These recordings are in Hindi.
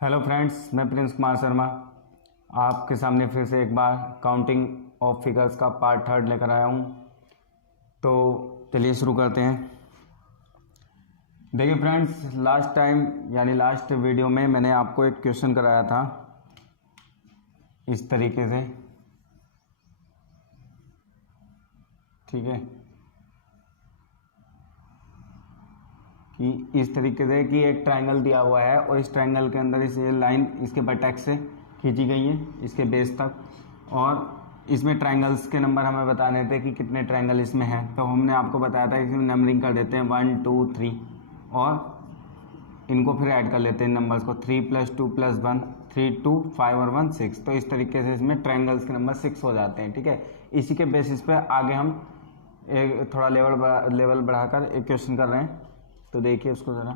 हेलो फ्रेंड्स, मैं प्रिंस कुमार शर्मा आपके सामने फिर से एक बार काउंटिंग ऑफ फिगर्स का पार्ट थर्ड लेकर आया हूँ। तो चलिए शुरू करते हैं। देखिए फ्रेंड्स, लास्ट टाइम यानी लास्ट वीडियो में मैंने आपको एक क्वेश्चन कराया था इस तरीके से, ठीक है, कि इस तरीके से कि एक ट्रायंगल दिया हुआ है और इस ट्रायंगल के अंदर इस लाइन इसके वर्टेक्स से खींची गई है इसके बेस तक, और इसमें ट्रायंगल्स के नंबर हमें बताने थे कि कितने ट्रायंगल इसमें हैं। तो हमने आपको बताया था इसमें नंबरिंग कर देते हैं 1 2 3 और इनको फिर ऐड कर लेते हैं नंबर्स को, 3 + 2 + 1 3 2 5 और 1 6। तो इस तरीके से इसमें ट्रायंगल्स के नंबर 6 हो जाते हैं, ठीक है। इसी के बेसिस पे आगे हम एक थोड़ा लेवल बढ़ाकर एक क्वेश्चन कर रहे हैं। तो देखिए उसको ज़रा।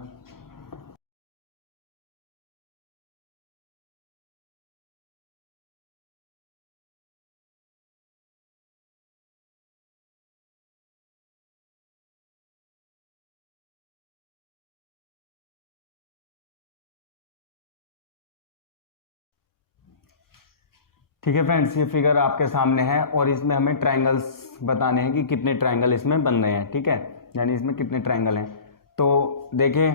ठीक है फ्रेंड्स, ये फिगर आपके सामने है और इसमें हमें ट्रायंगल्स बताने हैं कि कितने ट्रायंगल इसमें बन रहे हैं, ठीक है, यानी इसमें कितने ट्रायंगल हैं। तो देखिए,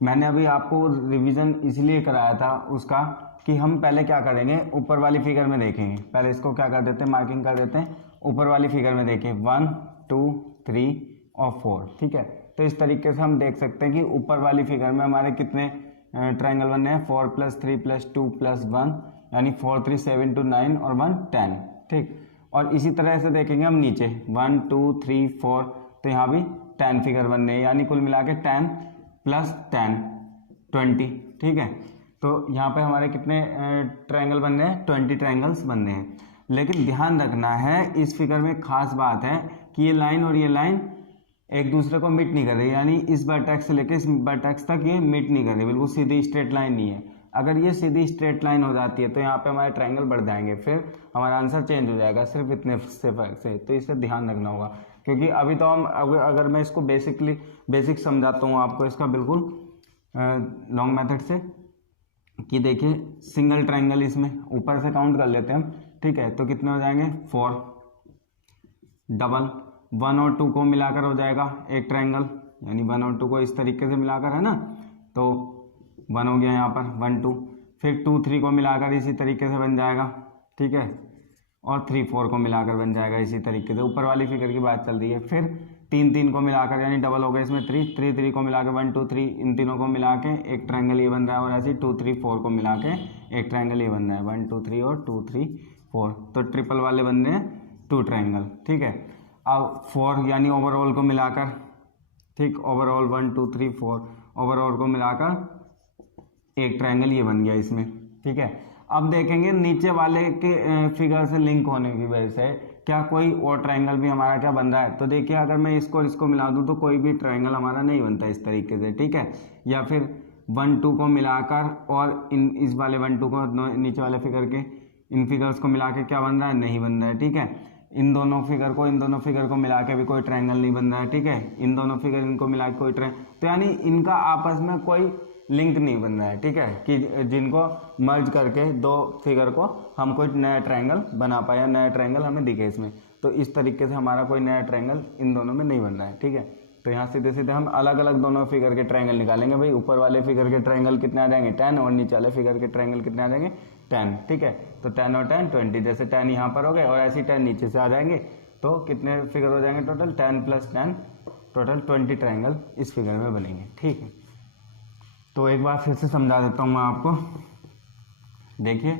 मैंने अभी आपको रिवीजन इसलिए कराया था उसका कि हम पहले क्या करेंगे, ऊपर वाली फिगर में देखेंगे। पहले इसको क्या कर देते हैं, मार्किंग कर देते हैं। ऊपर वाली फिगर में देखिए 1 2 3 और 4, ठीक है। तो इस तरीके से हम देख सकते हैं कि ऊपर वाली फिगर में हमारे कितने ट्रायंगल बने हैं, 4 + 3 + 2 + 1, यानी 4 3 7 2 9 और 1 10, ठीक। और इसी तरह से देखेंगे हम नीचे 1 2 3 4, तो यहाँ भी 10 फिगर बन रहे हैं, यानी कुल मिला के 10 + 10 20, ठीक है। तो यहाँ पे हमारे कितने ट्रायंगल बन रहे हैं, 20 ट्रायंगल्स बन रहे हैं। लेकिन ध्यान रखना है, इस फिगर में खास बात है कि ये लाइन और ये लाइन एक दूसरे को मीट नहीं कर रही, यानी इस वर्टेक्स से लेकर इस वर्टेक्स तक ये मीट नहीं कर रही, बिल्कुल सीधी स्ट्रेट लाइन नहीं है। अगर ये सीधी स्ट्रेट लाइन हो जाती है तो यहाँ पे हमारे ट्रायंगल बढ़ जाएंगे, फिर हमारा आंसर चेंज हो जाएगा सिर्फ इतने से फर्क से। तो इसे ध्यान रखना होगा, क्योंकि अभी तो हम अगर मैं इसको बेसिक समझाता हूँ आपको इसका बिल्कुल लॉन्ग मेथड से, कि देखिए सिंगल ट्रायंगल इसमें ऊपर से काउंट कर लेते हैं हम, ठीक है। तो कितने हो जाएंगे, 4, डबल 1 और 2 को मिलाकर हो जाएगा एक ट्रायंगल, यानी 1 और 2 को इस तरीके से मिलाकर, है ना। तो 1 हो गया यहाँ पर 1 2, फिर 2 3 को मिलाकर इसी तरीके से बन जाएगा, ठीक है। और 3 4 को मिलाकर बन जाएगा इसी तरीके से, ऊपर वाली फिगर की बात चल रही है। फिर 3 3 को मिलाकर, यानी डबल हो गया इसमें 3 3 3 को मिलाकर 1 2 3, इन तीनों को मिला के एक ट्रायंगल ये बन रहा है, और ऐसे 2 3 4 को मिला के एक ट्रायंगल ये बन रहा है, 1 2 3 और 2 3 4। तो ट्रिपल वाले बन रहे हैं 2 ट्रायंगल, ठीक है। अब 4 यानी ओवरऑल को मिलाकर, ठीक, ओवरऑल 1 2 3 4 ओवरऑल को मिलाकर एक ट्रायंगल ये बन गया इसमें, ठीक है। अब देखेंगे नीचे वाले के फिगर से लिंक होने की वजह से क्या कोई और ट्रायंगल भी हमारा क्या बन रहा है। तो देखिए, अगर मैं इसको और इसको मिला दूं तो कोई भी ट्रायंगल हमारा नहीं बनता इस तरीके से, ठीक है। या फिर 1 2 को मिलाकर और इस वाले 1 2 को नीचे वाले फिगर के इन फिगर्स को मिला के क्या बन रहा है, नहीं बन रहा है, ठीक है। इन दोनों फिगर को मिला के भी कोई ट्रायंगल नहीं बन रहा है, ठीक है। इन दोनों फिगर इनको मिला के कोई तो यानी इनका आपस में कोई लिंक नहीं बन रहा है, ठीक है, कि जिनको मर्ज करके दो फिगर को हम कोई नया ट्रायंगल बना पाए, नया ट्रायंगल हमें दिखे इसमें। तो इस तरीके से हमारा कोई नया ट्रायंगल इन दोनों में नहीं बन रहा है, ठीक है। तो यहाँ सीधे सीधे हम अलग अलग दोनों फिगर के ट्रायंगल निकालेंगे। भाई ऊपर वाले फिगर के ट्रायंगल कितने आ जाएंगे, 10, और नीचे वाले फिगर के ट्रायंगल कितने आ जाएंगे, 10, ठीक है। तो 10 और 10 20, जैसे 10 यहाँ पर हो गए और ऐसे 10 नीचे से आ जाएंगे, तो कितने फिगर हो जाएंगे टोटल, 10 + 10 टोटल 20 ट्रायंगल इस फिगर में बनेंगे, ठीक है। तो एक बार फिर से समझा देता हूँ मैं आपको। देखिए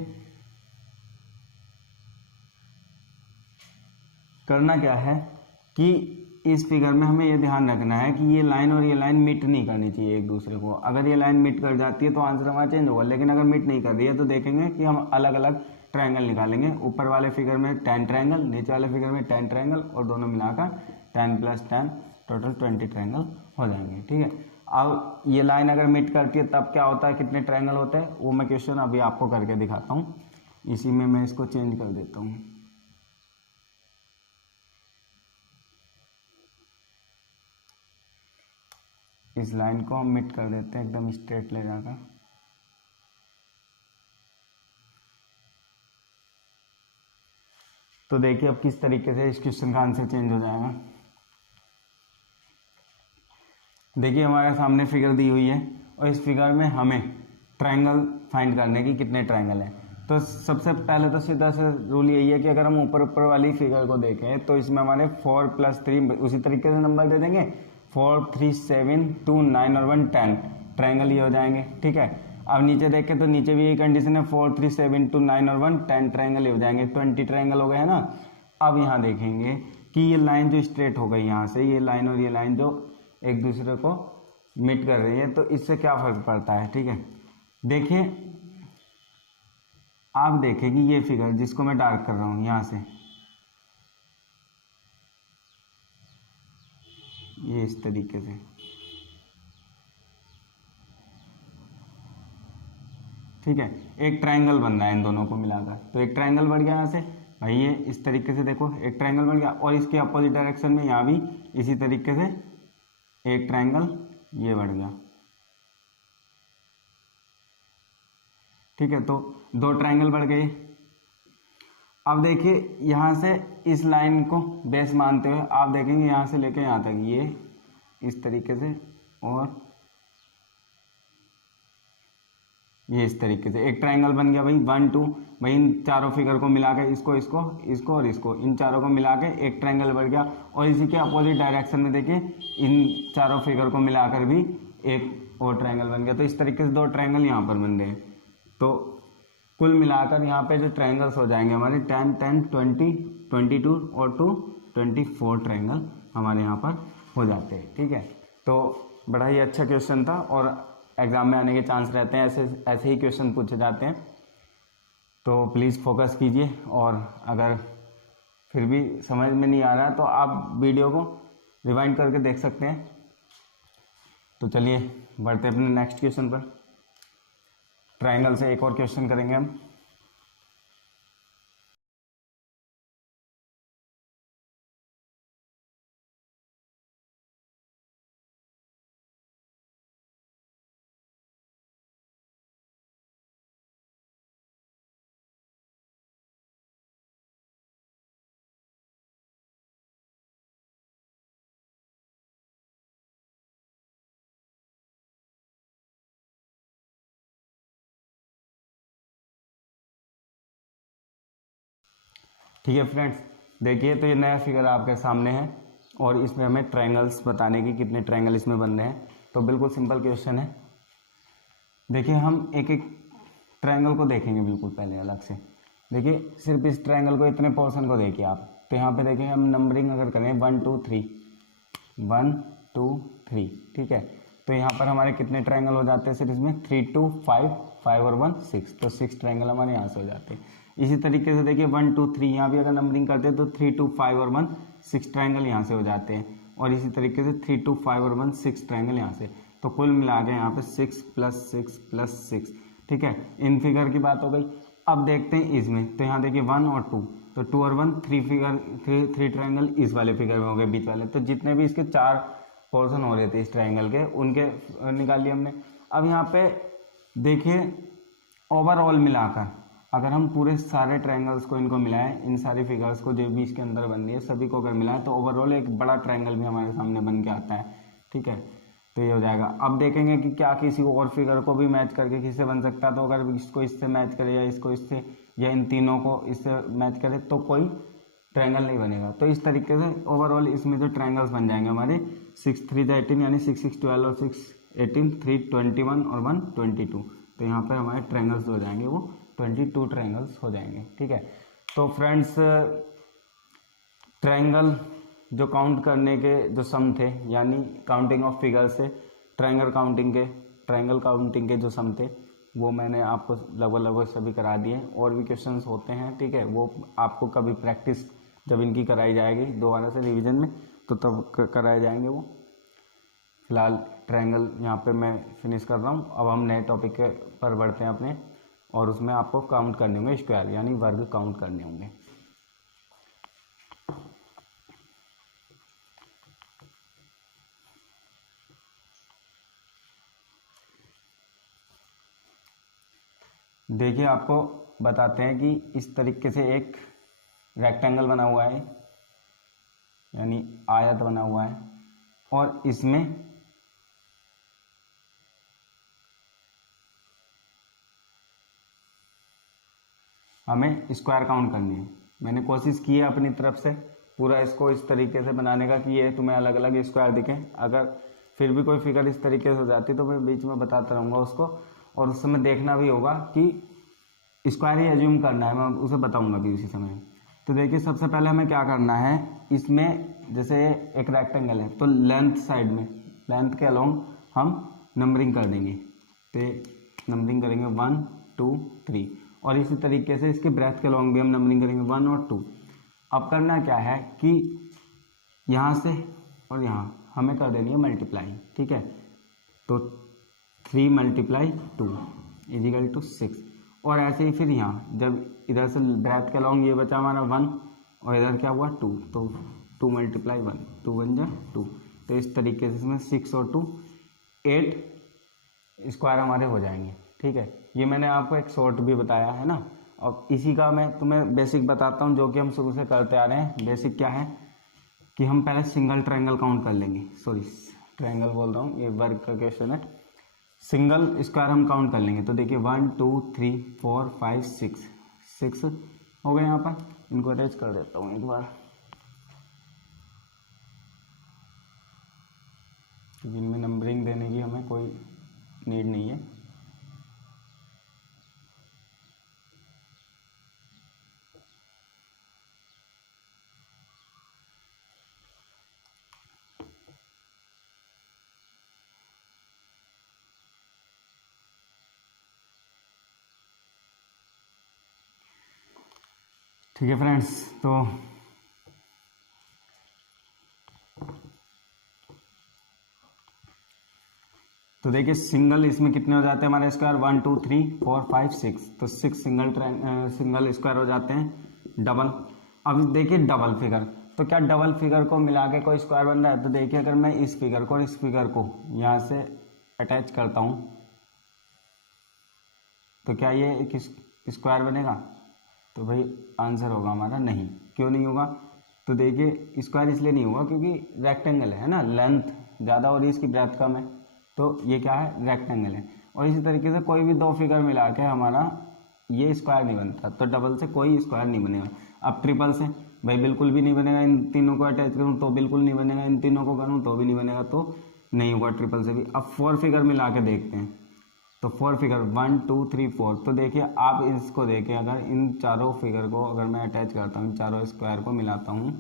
करना क्या है कि इस फिगर में हमें ये ध्यान रखना है कि ये लाइन और ये लाइन मीट नहीं करनी चाहिए एक दूसरे को। अगर ये लाइन मीट कर जाती है तो आंसर हमारा चेंज होगा, लेकिन अगर मीट नहीं कर रही है तो देखेंगे कि हम अलग अलग ट्रायंगल निकालेंगे। ऊपर वाले फिगर में 10 ट्रायंगल, नीचे वाले फिगर में 10 ट्रायंगल, और दोनों मिलाकर 10 + 10 टोटल 20 ट्रायंगल हो जाएंगे, ठीक है। अब ये लाइन अगर मीट करती है तब क्या होता है, कितने ट्रायंगल होते हैं, वो मैं क्वेश्चन अभी आपको करके दिखाता हूँ। इसी में मैं इसको चेंज कर देता हूँ। इस लाइन को हम मीट कर देते हैं एकदम स्ट्रेट ले जाकर। तो देखिए अब किस तरीके से इस क्वेश्चन का आंसर चेंज हो जाएगा। देखिए हमारे सामने फिगर दी हुई है और इस फिगर में हमें ट्रायंगल फाइंड करने की कितने ट्रायंगल हैं। तो सबसे पहले तो सीधा से रूल यही है कि अगर हम ऊपर ऊपर वाली फिगर को देखें तो इसमें हमारे 4 + 3 उसी तरीके से नंबर दे देंगे, 4 3 7 2 9 और 1 10 ट्रायंगल ये हो जाएंगे। ठीक है, अब नीचे देखें तो नीचे भी यही कंडीशन है, 4 3 7 2 9 और 1 10 ट्रायंगल ये हो जाएंगे, 20 ट्रायंगल हो गए है ना। अब यहाँ देखेंगे कि ये लाइन जो स्ट्रेट हो गई यहाँ से, ये लाइन और ये लाइन जो एक दूसरे को मीट कर रही है, तो इससे क्या फर्क पड़ता है। ठीक है, देखिए आप देखें कि ये फिगर जिसको मैं डार्क कर रहा हूँ यहाँ से, ये इस तरीके से, ठीक है, एक ट्रायंगल बन रहा है इन दोनों को मिलाकर। तो एक ट्रायंगल बढ़ गया यहाँ से भाई, ये इस तरीके से देखो एक ट्रायंगल बन गया, और इसके अपोजिट डायरेक्शन में यहाँ भी इसी तरीके से एक ट्रायंगल ये बढ़ गया। ठीक है, तो 2 ट्रायंगल बढ़ गए। अब देखिए यहाँ से इस लाइन को बेस मानते हुए आप देखेंगे यहाँ से लेके यहाँ तक ये इस तरीके से, और ये इस तरीके से एक ट्रायंगल बन गया भाई 1 2। भाई इन चारों फिगर को मिला के इसको इसको इसको और इसको, इन चारों को मिला के एक ट्रायंगल बन गया। और इसी के अपोजिट डायरेक्शन में देखिए इन चारों फिगर को मिलाकर भी एक और ट्रायंगल बन गया। तो इस तरीके से 2 ट्रायंगल यहाँ पर बन रहे हैं। तो कुल मिलाकर यहाँ पे जो ट्रायंगल्स हो जाएंगे हमारे 10 10 20 22 और 2 24 ट्रायंगल हमारे यहाँ पर हो जाते हैं। ठीक है, तो बड़ा ही अच्छा क्वेश्चन था और एग्जाम में आने के चांस रहते हैं, ऐसे ही क्वेश्चन पूछे जाते हैं। तो प्लीज़ फोकस कीजिए, और अगर फिर भी समझ में नहीं आ रहा है तो आप वीडियो को रिवाइंड करके देख सकते हैं। तो चलिए बढ़ते अपने नेक्स्ट क्वेश्चन पर। ट्रायंगल से एक और क्वेश्चन करेंगे हम। ठीक है फ्रेंड्स, देखिए तो ये नया फिगर आपके सामने है और इसमें हमें ट्रायंगल्स बताने की कितने ट्रायंगल इसमें बन रहे हैं। तो बिल्कुल सिंपल क्वेश्चन है। देखिए हम एक एक ट्रायंगल को देखेंगे बिल्कुल पहले अलग से। देखिए सिर्फ इस ट्रायंगल को, इतने पोर्शन को देखिए आप। तो यहाँ पे देखेंगे हम नंबरिंग अगर करें 1 2 3 1 2 3, ठीक है, तो यहाँ पर हमारे कितने ट्रायंगल हो जाते हैं सिर्फ इसमें 3 2 5 5 और 1 6। तो 6 ट्रायंगल हमारे यहाँ से हो जाते हैं। इसी तरीके से देखिए 1 2 3 यहाँ भी अगर नंबरिंग करते हैं तो 3 2 5 और 1 6 ट्रायंगल यहाँ से हो जाते हैं। और इसी तरीके से 3 2 5 और 1 6 ट्रायंगल यहाँ से। तो कुल मिला के यहाँ पे 6 + 6 + 6। ठीक है, इन फिगर की बात हो गई। अब देखते हैं इसमें, तो यहाँ देखिए 1 और 2, तो 2 और 1 3 फिगर, 3 ट्रायंगल इस वाले फिगर में हो गए बीच वाले। तो जितने भी इसके 4 पोर्शन हो रहे थे इस ट्रायंगल के, उनके निकाल लिए हमने। अब यहाँ पे देखिए ओवरऑल मिलाकर अगर हम पूरे सारे ट्रायंगल्स को इनको मिलाएं, इन सारी फिगर्स को जो भी इसके अंदर बन रही है सभी को अगर मिलाएं, तो ओवरऑल एक बड़ा ट्रायंगल भी हमारे सामने बन के आता है। ठीक है, तो ये हो जाएगा। अब देखेंगे कि क्या किसी और फिगर को भी मैच करके किससे बन सकता है। तो अगर इसको इससे मैच करे या इसको इससे या इन तीनों को इससे मैच करे तो कोई ट्रायंगल नहीं बनेगा। तो इस तरीके से ओवरऑल इसमें जो ट्रायंगल्स बन जाएंगे हमारे 6 3 18 यानी 6 6 12 और 6 18 3 21 और 1 22। तो यहाँ पर हमारे ट्रायंगल्स हो जाएंगे वो 22 ट्रायंगल्स हो जाएंगे। ठीक है, तो फ्रेंड्स ट्रायंगल जो काउंट करने के जो सम थे, यानी काउंटिंग ऑफ फिगर से ट्रायंगल काउंटिंग के जो सम थे वो मैंने आपको लगभग सभी करा दिए। और भी क्वेश्चंस होते हैं, ठीक है, वो आपको कभी प्रैक्टिस जब इनकी कराई जाएगी दोबारा से रिवीजन में तो तब कराए जाएंगे वो। फिलहाल ट्रायंगल यहाँ पे मैं फिनिश कर रहा हूँ। अब हम नए टॉपिक पर बढ़ते हैं अपने, और उसमें आपको काउंट करने होंगे स्क्वायर यानी वर्ग काउंट करने होंगे। देखिए आपको बताते हैं कि इस तरीके से एक रेक्टेंगल बना हुआ है, यानी आयत बना हुआ है, और इसमें हमें स्क्वायर काउंट करनी है। मैंने कोशिश की है अपनी तरफ से पूरा इसको इस तरीके से बनाने का कि ये तुम्हें अलग अलग स्क्वायर दिखें। अगर फिर भी कोई फिगर इस तरीके से हो जाती तो मैं बीच में बताता रहूँगा उसको, और उस समय देखना भी होगा कि स्क्वायर ही एज्यूम करना है, मैं उसे बताऊँगा भी उसी समय। तो देखिए सबसे पहले हमें क्या करना है, इसमें जैसे एक रेक्टेंगल है तो लेंथ साइड में, लेंथ के अलोंग हम नंबरिंग कर देंगे। तो नंबरिंग करेंगे 1 2 3, और इसी तरीके से इसके ब्रेथ के अलोंग भी हम नंबरिंग करेंगे 1 और 2। अब करना क्या है कि यहाँ से और यहाँ हमें कर देनी है मल्टीप्लाई, ठीक है। तो 3 × 2 = 6, और ऐसे ही फिर यहाँ जब इधर से ब्रेथ के अलोंग ये बचा हमारा 1 और इधर क्या हुआ 2, तो 2 × 1 2 1 जा 2। तो इस तरीके से इसमें 6 और 2 8 स्क्वायर हमारे हो जाएंगे, ठीक है। ये मैंने आपको एक शॉर्ट भी बताया है ना। और इसी का मैं तुम्हें बेसिक बताता हूँ जो कि हम शुरू से करते आ रहे हैं। बेसिक क्या है कि हम पहले सिंगल ट्रायंगल काउंट कर लेंगे, सॉरी ट्रायंगल बोल रहा हूँ, ये वर्ग का क्वेश्चन है। सिंगल स्क्वायर हम काउंट कर लेंगे, तो देखिए 1 2 3 4 5 6 हो गए। यहाँ पर इनको अटैच कर देता हूँ एक बार, जिनमें नंबरिंग देने की हमें कोई नीड नहीं है। ठीक है फ्रेंड्स, तो देखिए सिंगल इसमें कितने हो जाते हैं हमारे स्क्वायर 1 2 3 4 5 6, तो 6 सिंगल स्क्वायर हो जाते हैं। डबल, अब देखिए डबल फिगर, तो क्या डबल फिगर को मिला के कोई स्क्वायर बन रहा है? तो देखिए अगर मैं इस फिगर को और इस फिगर को यहाँ से अटैच करता हूँ तो क्या ये एक स्क्वायर बनेगा? तो भाई आंसर होगा हमारा नहीं। क्यों नहीं होगा? तो देखिए स्क्वायर इसलिए नहीं होगा क्योंकि रेक्टेंगल है ना, लेंथ ज़्यादा हो रही है, इसकी ब्रेथ कम है, तो ये क्या है, रेक्टेंगल है। और इसी तरीके से कोई भी दो फिगर मिला के हमारा ये स्क्वायर नहीं बनता, तो डबल से कोई स्क्वायर नहीं बनेगा। अब ट्रिपल से भाई बिल्कुल भी नहीं बनेगा, इन तीनों को अटैच करूँ तो बिल्कुल नहीं बनेगा, इन तीनों को करूँ तो भी नहीं बनेगा, तो नहीं होगा ट्रिपल से भी। अब 4 फिगर मिला के देखते हैं, तो 4 फिगर 1 2 3 4, तो देखिए आप इसको देखें, अगर इन चारों फिगर को अगर मैं अटैच करता हूँ, चारों स्क्वायर को मिलाता हूँ,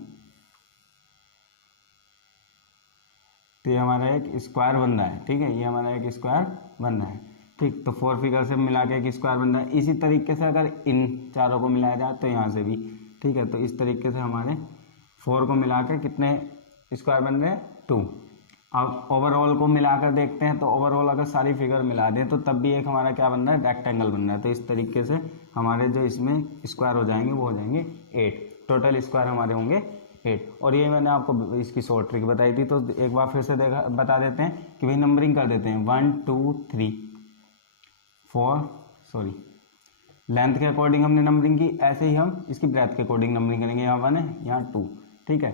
तो ये हमारा एक स्क्वायर बन रहा है, ठीक है, ये हमारा एक स्क्वायर बन रहा है, ठीक। तो 4 फिगर से मिला के एक स्क्वायर बन रहा है। इसी तरीके से अगर इन चारों को मिलाया जाए तो यहाँ से भी, ठीक है। तो इस तरीके से हमारे 4 को मिला के कितने स्क्वायर बन रहे हैं? 2। अब ओवरऑल को मिलाकर देखते हैं, तो ओवरऑल अगर सारी फिगर मिला दें तो तब भी एक हमारा क्या बन रहा है, रेक्टेंगल बन रहा है। तो इस तरीके से हमारे जो इसमें स्क्वायर हो जाएंगे वो हो जाएंगे 8, टोटल स्क्वायर हमारे होंगे 8। और ये मैंने आपको इसकी शॉर्ट ट्रिक बताई थी, तो एक बार फिर से बता देते हैं कि भाई नंबरिंग कर देते हैं 1 2 3 4, सॉरी लेंथ के अकॉर्डिंग हमने नंबरिंग की, ऐसे ही हम इसकी ब्रेथ के अकॉर्डिंग नंबरिंग करेंगे। यहाँ 1 है, यहाँ 2, ठीक है।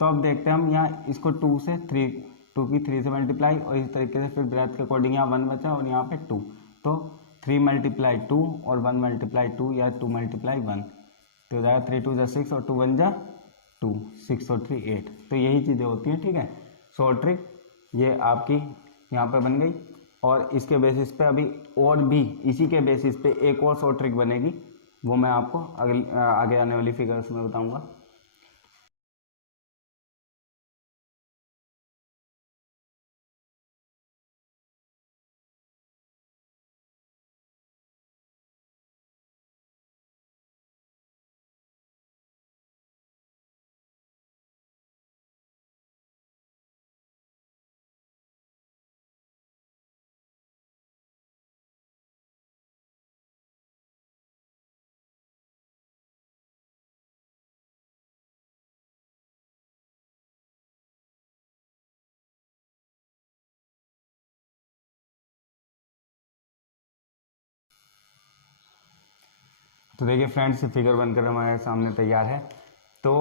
तो अब देखते हैं हम यहाँ इसको 2 से 3, 2 की 3 से मल्टीप्लाई, और इस तरीके से फिर ब्रेथ के अकॉर्डिंग यहाँ 1 बचा और यहाँ पे 2, तो 3 × 2 और 1 × 2 या 2 × 1, तो हो जाएगा 3 2 जा 6 और 2 1 जा 2, 6 और 3 8। तो यही चीज़ें होती हैं, ठीक है। शॉर्ट ट्रिक ये आपकी यहाँ पे बन गई, और इसके बेसिस पे अभी और भी इसी के बेसिस पे एक और शॉर्ट ट्रिक बनेगी, वो मैं आपको आगे आने वाली फिगर्स में बताऊंगा। तो देखिए फ्रेंड्स, फिगर बनकर हमारे सामने तैयार है। तो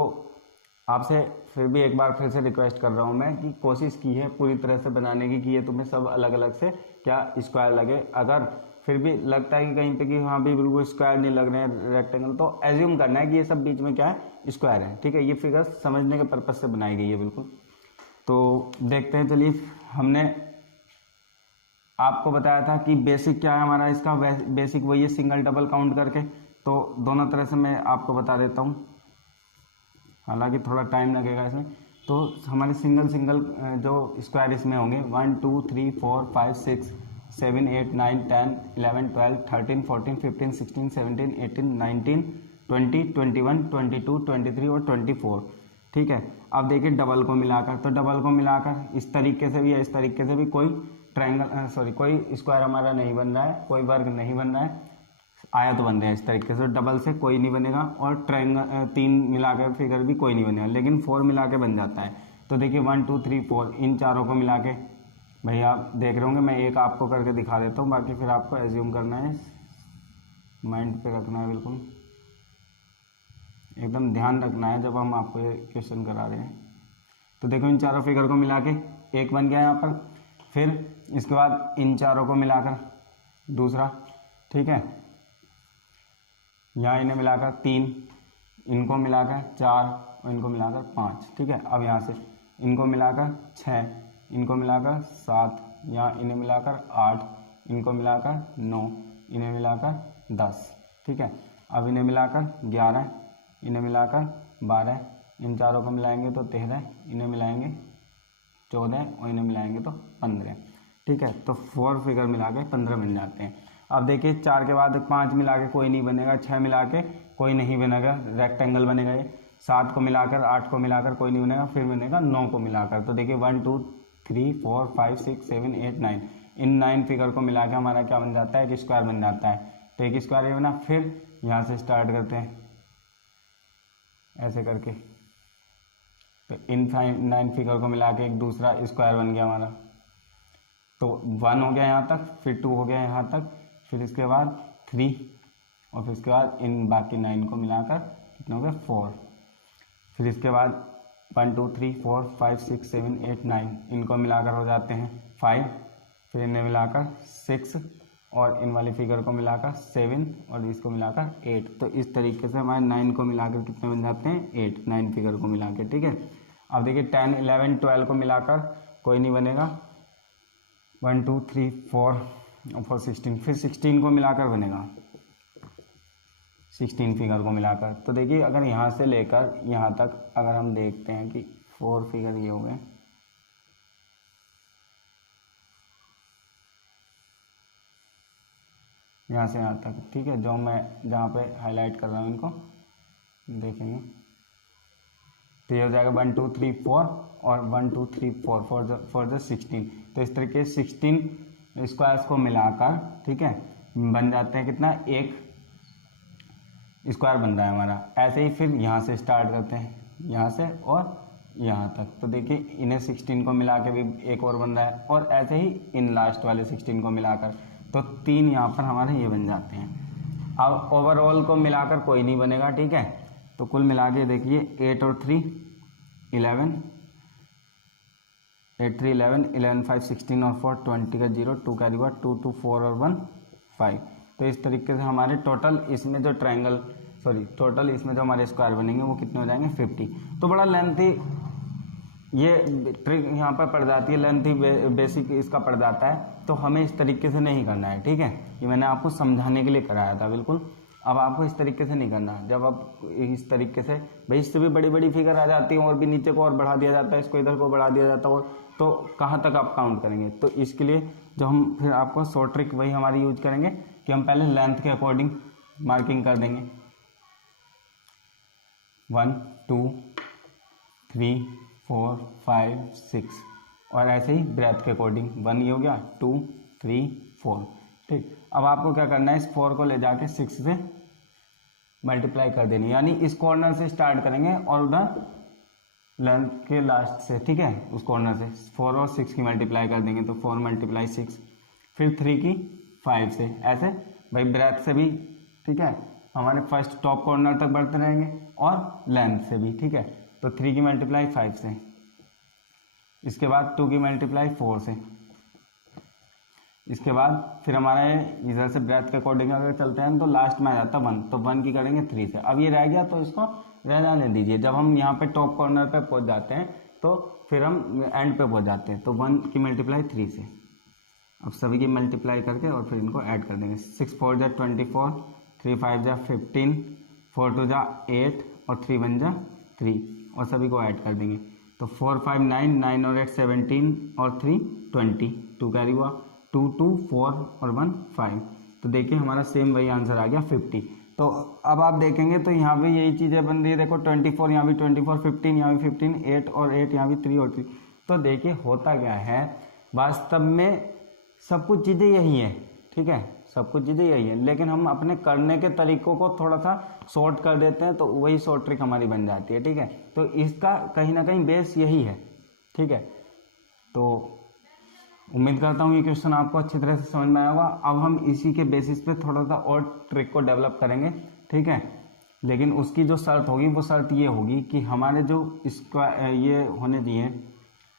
आपसे फिर भी एक बार फिर से रिक्वेस्ट कर रहा हूँ मैं कि कोशिश की है पूरी तरह से बनाने की कि ये तुम्हें सब अलग अलग से क्या स्क्वायर लगे। अगर फिर भी लगता है कि कहीं पे कि हाँ भी बिल्कुल स्क्वायर नहीं लग रहे हैं रेक्टेंगल, तो एज्यूम करना है कि ये सब बीच में क्या है, स्क्वायर है। ठीक है, ये फिगर समझने के पर्पज से बनाई गई है बिल्कुल। तो देखते हैं, चलिए हमने आपको बताया था कि बेसिक क्या है हमारा इसका, बेसिक वही है सिंगल डबल काउंट करके। तो दोनों तरह से मैं आपको बता देता हूँ, हालांकि थोड़ा टाइम लगेगा इसमें। तो हमारे सिंगल सिंगल जो स्क्वायर इसमें होंगे 1 2 3 4 5 6 7 8 9 10 11 12 13 14 15 16 17 18 19 20 21 22 23 और 24। ठीक है, अब देखिए डबल को मिलाकर, तो डबल को मिलाकर इस तरीके से भी है, इस तरीके से भी कोई ट्रायंगल कोई स्क्वायर हमारा नहीं बन रहा है, कोई वर्ग नहीं बन रहा है, आयत तो बन रहे हैं इस तरीके से। डबल से कोई नहीं बनेगा और ट्रायंगल 3 मिलाकर फिगर भी कोई नहीं बनेगा, लेकिन 4 मिला के बन जाता है। तो देखिए 1 2 3 4 इन चारों को मिला के, भाई आप देख रहे होंगे, मैं एक आपको करके दिखा देता हूँ, बाकी फिर आपको एज्यूम करना है, माइंड पे रखना है, बिल्कुल एकदम ध्यान रखना है जब हम आपको ये क्वेश्चन करा रहे हैं। तो देखो इन चारों फिगर को मिला के एक बन गया यहाँ पर, फिर इसके बाद इन चारों को मिलाकर दूसरा, ठीक है, यहाँ इन्हें मिलाकर 3, इनको मिलाकर 4 और इनको मिलाकर 5। ठीक है, अब यहाँ से इनको मिलाकर 6, इनको मिलाकर 7, यहाँ इन्हें मिलाकर 8, इनको मिलाकर 9, इन्हें मिलाकर 10। ठीक है, अब इन्हें मिलाकर 11, इन्हें मिलाकर 12, इन चारों को मिलाएंगे तो 13, इन्हें मिलाएंगे 14 और इन्हें मिलाएंगे तो 15। ठीक है, तो 4 फिगर मिला के 15 बन जाते हैं। अब देखिए 4 के बाद 5 मिला के कोई नहीं बनेगा, 6 मिला के कोई नहीं बनेगा, रेक्टेंगल बनेगा ये। 7 को मिलाकर 8 को मिलाकर कोई नहीं बनेगा, फिर बनेगा 9 को मिलाकर। तो देखिए 1 2 3 4 5 6 7 8 9, इन 9 फिगर को मिला के हमारा क्या बन जाता है, एक स्क्वायर बन जाता है। तो एक स्क्वायर ये बना, फिर यहाँ से स्टार्ट करते हैं ऐसे करके, तो इन 9 फिगर को मिला के एक दूसरा स्क्वायर बन गया हमारा। तो 1 हो गया यहाँ तक, फिर 2 हो गया यहाँ तक, फिर इसके बाद 3 और फिर इसके बाद इन बाकी 9 को मिलाकर कितने हो गए 4। फिर इसके बाद 1 2 3 4 5 6 7 8 9, इनको मिलाकर हो जाते हैं 5, फिर इन्हें मिलाकर 6 और इन वाली फिगर को मिलाकर 7 और इसको मिलाकर 8। तो इस तरीके से हमारे 9 को मिलाकर कितने बन जाते हैं 8, 9 फिगर को मिला के। ठीक है, अब देखिए 10 11 12 को मिलाकर कोई नहीं बनेगा, 1 2 3 4 और 16, फिर 16 को मिलाकर बनेगा 16 फिगर को मिलाकर। तो देखिए अगर यहाँ से लेकर यहाँ तक अगर हम देखते हैं कि 4 फिगर ये हो गए, यहाँ से यहाँ तक। ठीक है, जो मैं जहाँ पे हाईलाइट कर रहा हूँ इनको देखेंगे तो ये हो जाएगा 1 2 3 4 और 1 2 3 4 फॉर द 16। तो इस तरीके 16 स्क्वायर्स को मिलाकर, ठीक है, बन जाते हैं कितना, एक स्क्वायर बन रहा है हमारा। ऐसे ही फिर यहाँ से स्टार्ट करते हैं, यहाँ से और यहाँ तक। तो देखिए इन्हें 16 को मिला के भी एक और बन रहा है, और ऐसे ही इन लास्ट वाले 16 को मिलाकर, तो 3 यहाँ पर हमारे ये बन जाते हैं। अब ओवरऑल को मिलाकर कोई नहीं बनेगा। ठीक है, तो कुल मिला के देखिए 8 और 3 11, 8 3 11, 11 5 16 और 4 20 का 0, 2 का 2 2 4 और 1 5। तो इस तरीके से हमारे टोटल इसमें जो टोटल इसमें जो हमारे स्क्वायर बनेंगे वो कितने हो जाएंगे 50। तो बड़ा लेंथी ये ट्रिक यहाँ पर पड़ जाती है, लेंथी बेसिक इसका पड़ जाता है, तो हमें इस तरीके से नहीं करना है। ठीक है, ये मैंने आपको समझाने के लिए कराया था बिल्कुल। अब आपको इस तरीके से नहीं करना। जब आप इस तरीके से, भाई इससे भी बड़ी बड़ी फिगर आ जाती है और भी नीचे को और बढ़ा दिया जाता है, इसको इधर को बढ़ा दिया जाता है, और तो कहाँ तक आप काउंट करेंगे। तो इसके लिए जो हम फिर आपको शॉर्ट ट्रिक वही हमारी यूज करेंगे कि हम पहले लेंथ के अकॉर्डिंग मार्किंग कर देंगे, 1 2 3 4 5 6, और ऐसे ही ब्रेथ के अकॉर्डिंग 1 ये हो गया, 2 3 4। ठीक, अब आपको क्या करना है, इस 4 को ले जाके 6 से मल्टीप्लाई कर देनी, यानी इस कॉर्नर से स्टार्ट करेंगे और उधर लेंथ के लास्ट से, ठीक है, उस कॉर्नर से 4 और 6 की मल्टीप्लाई कर देंगे, तो 4 × 6, फिर 3 की 5 से, ऐसे भाई ब्रेथ से भी, ठीक है, हमारे फर्स्ट टॉप कॉर्नर तक बढ़ते रहेंगे और लेंथ से भी, ठीक है। तो 3 की मल्टीप्लाई 5 से, इसके बाद 2 की मल्टीप्लाई 4 से, इसके बाद फिर हमारा इधर से ब्रेथ के अकॉर्डिंग अगर चलते हैं तो लास्ट में आ जाता है 1, तो 1 की करेंगे 3 से। अब ये रह गया तो इसको रह जाने दीजिए। जब हम यहाँ पे टॉप कॉर्नर पे पहुँच जाते हैं तो फिर हम एंड पे पहुँच जाते हैं, तो 1 की मल्टीप्लाई 3 से। अब सभी की मल्टीप्लाई करके और फिर इनको ऐड कर देंगे। 6 4 जा 24, 3 5 जा 15, 4 2 जा 8 और 3 1 जा 3 और सभी को ऐड कर देंगे। तो 4 5 9, 9 और 8 17 और 3 20, 2 कैरी हुआ, 2 2 4 और 1 5। तो देखिए हमारा सेम वही आंसर आ गया 50। तो अब आप देखेंगे तो यहाँ पे यही चीज़ें बन रही है, देखो 24 यहाँ भी 24, 15 यहाँ भी 15, 8 और 8 यहाँ भी 3 और 3। तो देखिए होता क्या है, वास्तव में सब कुछ चीज़ें यही हैं, ठीक है, सब कुछ चीज़ें यही हैं, लेकिन हम अपने करने के तरीकों को थोड़ा सा शॉर्ट कर देते हैं तो वही शॉर्ट ट्रिक हमारी बन जाती है, ठीक है। तो इसका कहीं ना कहीं बेस यही है, ठीक है। तो उम्मीद करता हूँ ये क्वेश्चन आपको अच्छी तरह से समझ में आया होगा। अब हम इसी के बेसिस पे थोड़ा सा और ट्रिक को डेवलप करेंगे, ठीक है। लेकिन उसकी जो शर्त होगी वो शर्त ये होगी कि हमारे जो स्क्वायर ये होने चाहिए,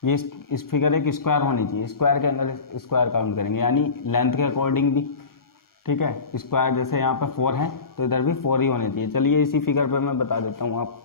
ये इस फिगर एक स्क्वायर होनी चाहिए, स्क्वायर के अंदर स्क्वायर काउंट करेंगे, यानी लेंथ के अकॉर्डिंग भी, ठीक है। स्क्वायर जैसे यहाँ पे 4 है तो इधर भी 4 ही होने चाहिए। चलिए इसी फिगर पे मैं बता देता हूँ आप।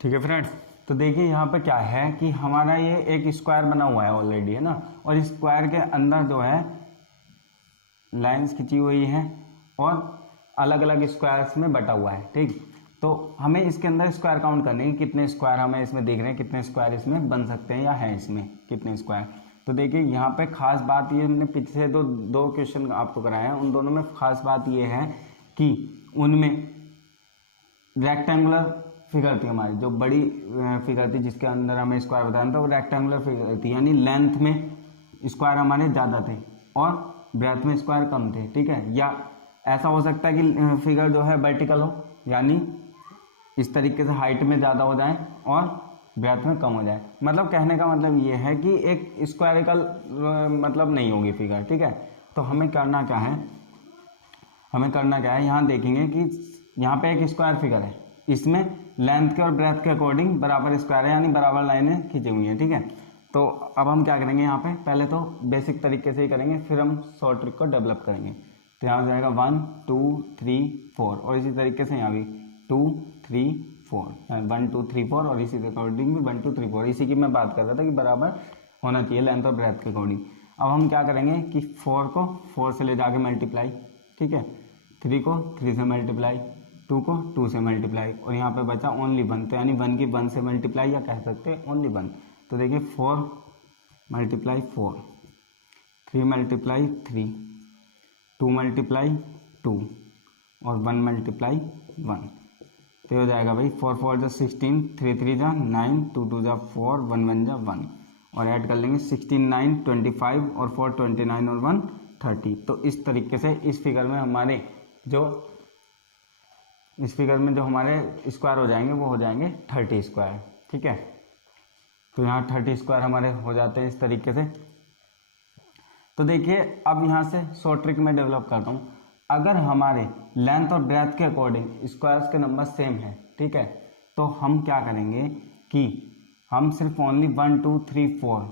ठीक है फ्रेंड्स, तो देखिए यहाँ पे क्या है कि हमारा ये एक स्क्वायर बना हुआ है ऑलरेडी, है ना, और इस स्क्वायर के अंदर जो है लाइंस खिंची हुई है और अलग अलग स्क्वायर्स में बटा हुआ है, ठीक। तो हमें इसके अंदर स्क्वायर काउंट करने हैं, कितने स्क्वायर हमें इसमें देख रहे हैं, कितने स्क्वायर इसमें बन सकते हैं या हैं इसमें कितने स्क्वायर। तो देखिए यहाँ पे खास बात ये, हमने पिछले दो क्वेश्चन आपको कराए हैं, उन दोनों में खास बात ये है कि उनमें रेक्टेंगुलर फिगर थी हमारी, जो बड़ी फिगर थी जिसके अंदर हमें स्क्वायर बताना था, वो रेक्टेंगुलर फिगर थी, यानी लेंथ में स्क्वायर हमारे ज़्यादा थे और ब्रेथ में स्क्वायर कम थे, ठीक है। या ऐसा हो सकता है कि फिगर जो है वर्टिकल हो, यानी इस तरीके से हाइट में ज़्यादा हो जाए और ब्रेथ में कम हो जाए। मतलब कहने का मतलब ये है कि एक स्क्वायरिकल मतलब नहीं होगी फिगर, ठीक है। तो हमें करना क्या है, यहाँ देखेंगे कि यहाँ पे एक स्क्वायर फिगर है, इसमें लेंथ के और ब्रेथ के अकॉर्डिंग बराबर स्क्वायर है, यानी बराबर लाइनें खींची हुई हैं, ठीक है। तो अब हम क्या करेंगे, यहाँ पे पहले तो बेसिक तरीके से ही करेंगे, फिर हम शॉर्ट ट्रिक को डेवलप करेंगे। तो यहाँ हो जाएगा 1 2 3 4 और इसी तरीके से यहाँ भी 2 3 4, 1 2 3 4 और इसी अकॉर्डिंग भी 1 2 3 4। इसी की मैं बात कर रहा था कि बराबर होना चाहिए लेंथ और ब्रेथ के अकॉर्डिंग। अब हम क्या करेंगे कि 4 को 4 से ले जाके मल्टीप्लाई, ठीक है, 3 को 3 से मल्टीप्लाई, 2 को 2 से मल्टीप्लाई और यहाँ पे बचा ओनली 1, तो यानी 1 की 1 से मल्टीप्लाई या कह सकते हैं ओनली 1। तो देखिए 4 मल्टीप्लाई 4, 3 मल्टीप्लाई 3, 2 मल्टीप्लाई 2 और 1 मल्टीप्लाई 1। तो हो जाएगा भाई 4 4 जा 16, 3 3 जा 9, 2 2 जा 4, 1 1 जा 1 और ऐड कर लेंगे 16 9 25 और 4 29 और 1 30। तो इस तरीके से इस फिगर में जो हमारे स्क्वायर हो जाएंगे वो हो जाएंगे 30 स्क्वायर, ठीक है। तो यहाँ 30 स्क्वायर हमारे हो जाते हैं इस तरीके से। तो देखिए अब यहाँ से शॉर्ट ट्रिक में डेवलप करता हूँ। अगर हमारे लेंथ और ब्रेथ के अकॉर्डिंग स्क्वायर्स के नंबर सेम है, ठीक है, तो हम क्या करेंगे कि हम सिर्फ ओनली 1 2 3 4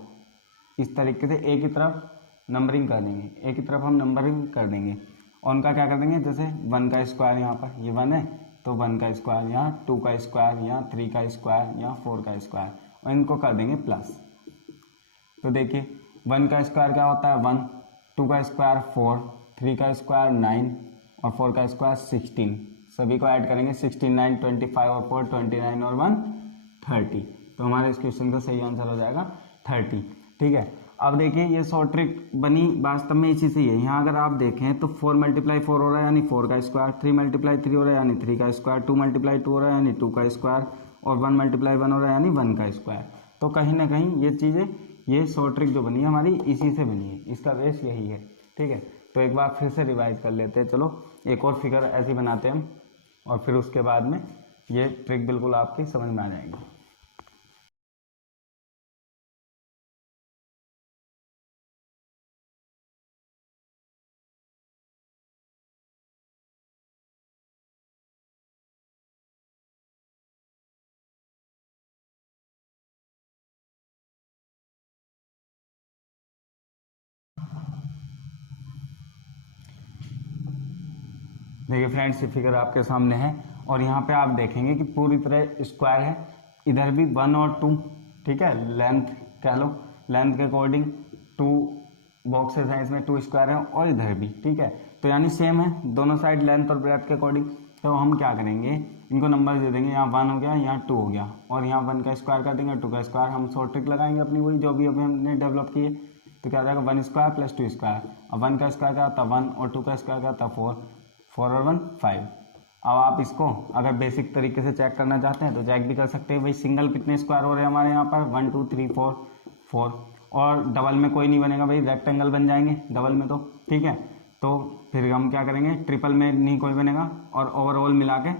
इस तरीके से एक ही तरफ नंबरिंग कर देंगे, एक ही तरफ हम नंबरिंग कर देंगे और उनका क्या कर देंगे, जैसे 1 का स्क्वायर यहाँ पर ये 1 है तो 1 का स्क्वायर, यहाँ 2 का स्क्वायर, यहाँ 3 का स्क्वायर, यहाँ 4 का स्क्वायर और इनको कर देंगे प्लस। तो देखिए 1 का स्क्वायर क्या होता है 1, 2 का स्क्वायर 4, 3 का स्क्वायर 9 और 4 का स्क्वायर 16। सभी को ऐड करेंगे 16 9 25 और 4 29 और 1 30। तो हमारे इस क्वेश्चन का सही आंसर हो जाएगा 30। ठीक है, अब देखिए ये शॉर्ट ट्रिक बनी वास्तव में इसी से ही है। यहाँ अगर आप देखें तो 4 × 4 हो रहा है यानी 4 का स्क्वायर, 3 × 3 हो रहा है यानी 3 का स्क्वायर, 2 × 2 हो रहा है यानी 2 का स्क्वायर और 1 × 1 हो रहा है यानी 1 का स्क्वायर। तो कहीं ना कहीं ये चीज़ें, ये शॉर्ट ट्रिक जो बनी है हमारी इसी से बनी है, इसका बेस यही है। ठीक है, तो एक बार फिर से रिवाइज कर लेते हैं। चलो एक और फिगर ऐसी बनाते हैं हम और फिर उसके बाद में ये ट्रिक बिल्कुल आपकी समझ में आ जाएगी। देखिए फ्रेंड्स, ये फिगर आपके सामने है और यहाँ पे आप देखेंगे कि पूरी तरह स्क्वायर है, इधर भी 1 और 2, ठीक है, लेंथ कह लो, लेंथ के अकॉर्डिंग 2 बॉक्सेस हैं इसमें, 2 स्क्वायर हैं और इधर भी, ठीक है, तो यानी सेम है दोनों साइड लेंथ और ब्रेथ के अकॉर्डिंग। तो हम क्या करेंगे, इनको नंबर दे देंगे, यहाँ 1 हो गया, यहाँ 2 हो गया और यहाँ 1 का स्क्वायर कर देंगे, 2 का स्क्वायर। हम शॉर्ट ट्रिक लगाएंगे अपनी वही जो भी अभी हमने डेवलप की है। तो क्या हो जाएगा 1 स्क्वायर प्लस 2 स्क्वायर। अब 1 का स्क्वायर क्या होता है 1 और 2 का स्क्वायर क्या होता है 4, 4 और 1 5। अब आप इसको अगर बेसिक तरीके से चेक करना चाहते हैं तो चेक भी कर सकते हैं, भाई सिंगल कितने स्क्वायर हो रहे हैं हमारे यहाँ पर 1 2 3 4 4 और डबल में कोई नहीं बनेगा भाई, रेक्टेंगल बन जाएंगे डबल में तो, ठीक है। तो फिर हम क्या करेंगे, ट्रिपल में नहीं कोई बनेगा और ओवरऑल मिला के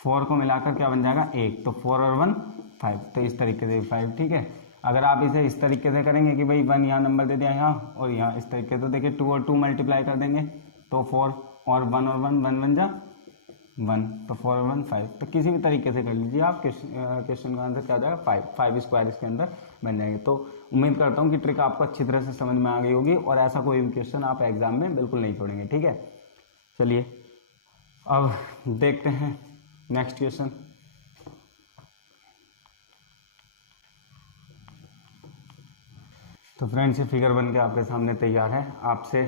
4 को मिलाकर क्या बन जाएगा 1, तो 4 और 1 5, तो इस तरीके से 5। ठीक है, अगर आप इसे इस तरीके से करेंगे कि भाई 1 यहाँ नंबर दे दिया यहाँ और यहाँ इस तरीके से, तो देखिए 2 और 2 मल्टीप्लाई कर देंगे तो 4 और 1 और 1 1 बन जा 1, तो 4 और 1 5। तो किसी भी तरीके से कर लीजिए आप, क्वेश्चन का आंसर क्या हो जाएगा 5 स्क्वायर इसके अंदर बन जाएंगे। तो उम्मीद करता हूँ कि ट्रिक आपको अच्छी तरह से समझ में आ गई होगी और ऐसा कोई भी क्वेश्चन आप एग्जाम में बिल्कुल नहीं छोड़ेंगे। ठीक है, चलिए अब देखते हैं नेक्स्ट क्वेश्चन। तो फ्रेंड्स, ये फिगर बन के आपके सामने तैयार है। आपसे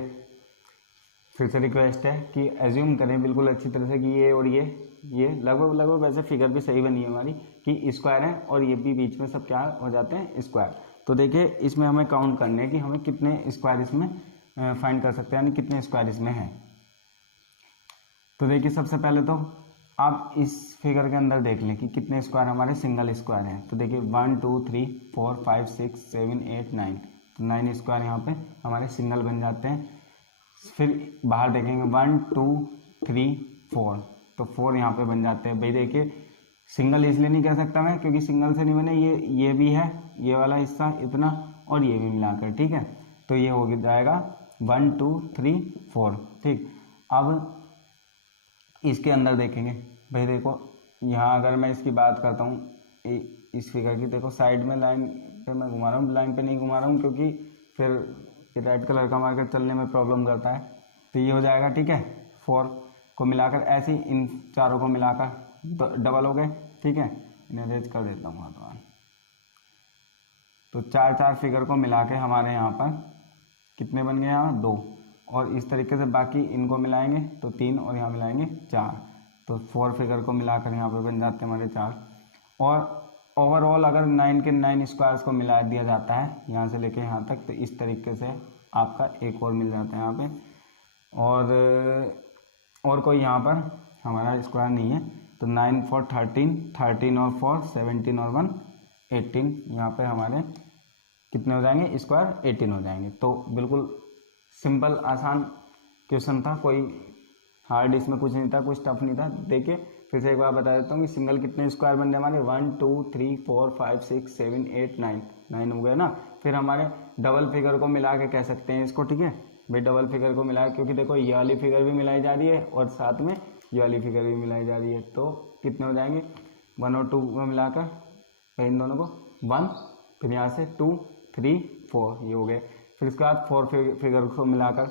फिर से रिक्वेस्ट है कि एज्यूम करें बिल्कुल अच्छी तरह से कि ये और ये लगभग वैसे फिगर भी सही बनी है हमारी कि स्क्वायर है और ये भी बीच में सब क्या हो जाते हैं स्क्वायर। तो देखिए इसमें हमें काउंट करने हैं कि हमें कितने स्क्वायर इसमें फाइंड कर सकते हैं, यानी कितने स्क्वायर इसमें हैं। तो देखिए सबसे पहले तो आप इस फिगर के अंदर देख लें कि कितने स्क्वायर हमारे सिंगल स्क्वायर हैं। तो देखिए 1 2 3 4 5 6 7 8 9, तो 9 स्क्वायर यहाँ पे हमारे सिंगल बन जाते हैं। फिर बाहर देखेंगे 1 2 3 4, तो 4 यहाँ पे बन जाते हैं। भाई देखिए सिंगल इसलिए नहीं कह सकता मैं क्योंकि सिंगल से नहीं बने, ये भी है, ये वाला हिस्सा इतना और ये भी मिलाकर, ठीक है, तो ये हो जाएगा 1 2 3 4। ठीक, अब इसके अंदर देखेंगे, भाई देखो यहाँ अगर मैं इसकी बात करता हूँ इस फिगर की, देखो साइड में लाइन पे मैं घुमा रहा हूँ, लाइन पे नहीं घुमा रहा हूँ क्योंकि फिर रेड कलर का मार्कर चलने में प्रॉब्लम करता है। तो ये हो जाएगा, ठीक है, 4 को मिलाकर ऐसे ही इन चारों को मिलाकर डबल हो गए। ठीक है, इन्हें रेज कर देता हूँ हाथ। तो 4 फिगर को मिला के हमारे यहाँ पर कितने बन गए, यहाँ 2, और इस तरीके से बाकी इनको मिलाएंगे तो 3 और यहाँ मिलाएंगे 4, तो 4 फिगर को मिलाकर यहाँ पर बन जाते हैं हमारे 4। और ओवरऑल अगर 9 के 9 स्क्वायर्स को मिला दिया जाता है यहाँ से लेके यहाँ तक, तो इस तरीके से आपका एक और मिल जाता है यहाँ पे। और कोई यहाँ पर हमारा स्क्वायर नहीं है, तो 9 4 13, 13 और 4 17 और 1 18, यहाँ पे हमारे कितने हो जाएंगे स्क्वायर 18 हो जाएंगे। तो बिल्कुल सिंपल आसान क्वेश्चन था, कोई हार्ड इसमें कुछ नहीं था, कुछ टफ नहीं था। देखिए फिर से एक बार बता देता हूँ कि सिंगल कितने स्क्वायर बन रहे हमारे 1 2 3 4 5 6 7 8 9, 9 हो गया ना। फिर हमारे डबल फिगर को मिला के कह सकते हैं इसको, ठीक है भाई, डबल फिगर को मिला, क्योंकि देखो ये वाली फिगर भी मिलाई जा रही है और साथ में ये वाली फिगर भी मिलाई जा रही है, तो कितने हो जाएंगे 1 और 2 को मिलाकर, फिर इन दोनों को 1, फिर यहाँ से 2 3 4 ये हो गए। फिर उसके बाद 4 फिगर को मिलाकर,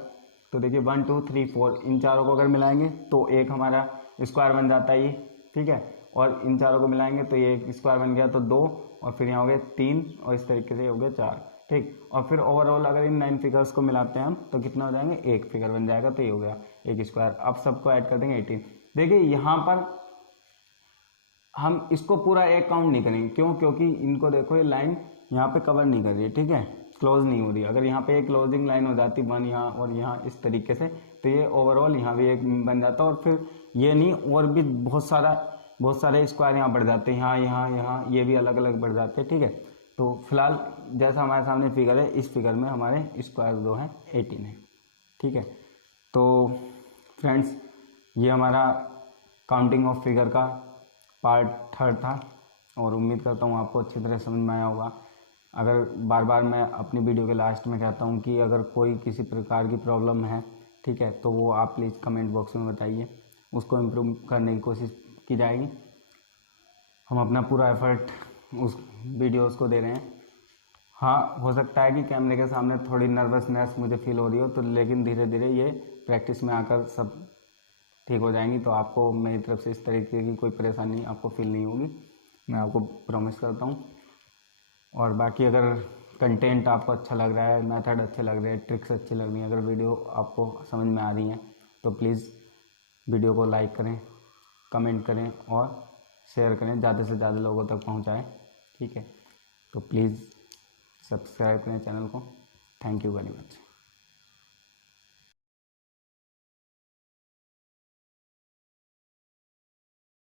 तो देखिए 1 2 3 4 इन चारों को अगर मिलाएंगे तो एक हमारा स्क्वायर बन जाता है ये, ठीक है, और इन चारों को मिलाएंगे तो ये एक स्क्वायर बन गया, तो 2 और फिर यहाँ हो गए 3 और इस तरीके से हो गए 4, ठीक। और फिर ओवरऑल अगर इन 9 फिगर्स को मिलाते हैं हम तो कितना हो जाएंगे, एक फिगर बन जाएगा, तो ये हो गया एक स्क्वायर। अब सबको ऐड कर देंगे 18। देखिए यहाँ पर हम इसको पूरा एक काउंट नहीं करेंगे, क्यों, क्योंकि इनको देखो ये लाइन यहाँ पे कवर नहीं कर रही है, ठीक है, क्लोज नहीं हो रही। अगर यहाँ पे एक क्लोजिंग लाइन हो जाती 1 यहाँ और यहाँ इस तरीके से, तो ये ओवरऑल यहाँ भी एक बन जाता, और फिर ये नहीं और भी बहुत सारे स्क्वायर यहाँ बढ़ जाते हैं, यहाँ ये भी अलग अलग बढ़ जाते हैं, ठीक है। तो फिलहाल जैसा हमारे सामने फिगर है, इस फिगर में हमारे स्क्वायर जो है 18 है, ठीक है। तो फ्रेंड्स ये हमारा काउंटिंग ऑफ फिगर का पार्ट 3 था, और उम्मीद करता हूँ आपको अच्छी तरह समझ में आया होगा। अगर बार बार मैं अपनी वीडियो के लास्ट में कहता हूँ कि अगर कोई किसी प्रकार की प्रॉब्लम है, ठीक है, तो वो आप प्लीज़ कमेंट बॉक्स में बताइए, उसको इम्प्रूव करने की कोशिश की जाएगी। हम अपना पूरा एफर्ट उस वीडियोस को दे रहे हैं। हाँ, हो सकता है कि कैमरे के सामने थोड़ी नर्वसनेस मुझे फील हो रही हो, तो लेकिन धीरे धीरे ये प्रैक्टिस में आकर सब ठीक हो जाएंगी, तो आपको मेरी तरफ से इस तरीके की कोई परेशानी आपको फील नहीं होगी, मैं आपको प्रॉमिस करता हूँ। और बाकी अगर कंटेंट आपको अच्छा लग रहा है, मेथड अच्छे लग रहे हैं, ट्रिक्स अच्छी लग रही हैं, अगर वीडियो आपको समझ में आ रही हैं, तो प्लीज़ वीडियो को लाइक करें, कमेंट करें और शेयर करें, ज़्यादा से ज़्यादा लोगों तक पहुँचाएँ, ठीक है। तो प्लीज़ सब्सक्राइब करें चैनल को। Thank you very much.